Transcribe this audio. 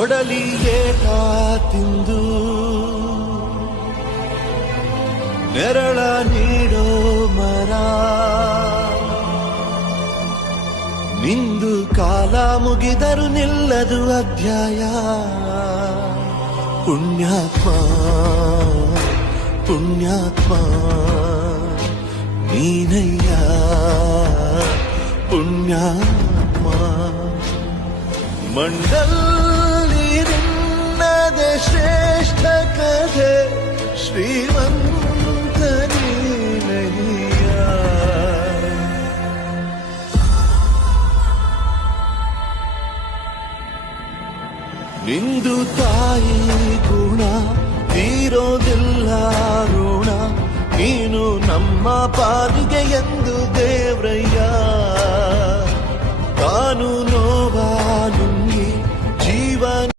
ಒಡಲಿಗೆ ತಿಂದು ನೆರಳ ನೀಡೋ ಮರ. ನಿಂದು ಕಾಲ ಮುಗಿದರು ನಿಲ್ಲದು ಅಧ್ಯಾಯ. ಪುಣ್ಯಾತ್ಮ ಪುಣ್ಯಾತ್ಮ, ನೀನಯ್ಯ. ಪುಣ್ಯಾತ್ಮ ಮಂಡಲ್ಲಿ ಶ್ರೀಮಂತ ನೀನಯ್ಯ ನಿಂದು ತಾಯಿ ಗುಣ ತೀರೋದಿಲ್ಲ ಋಣ. ನೀನು ನಮ್ಮ ಪಾಲಿಗೆ ಎಂದು ದೇವ್ರಯ್ಯ. ತಾನು ನೋವ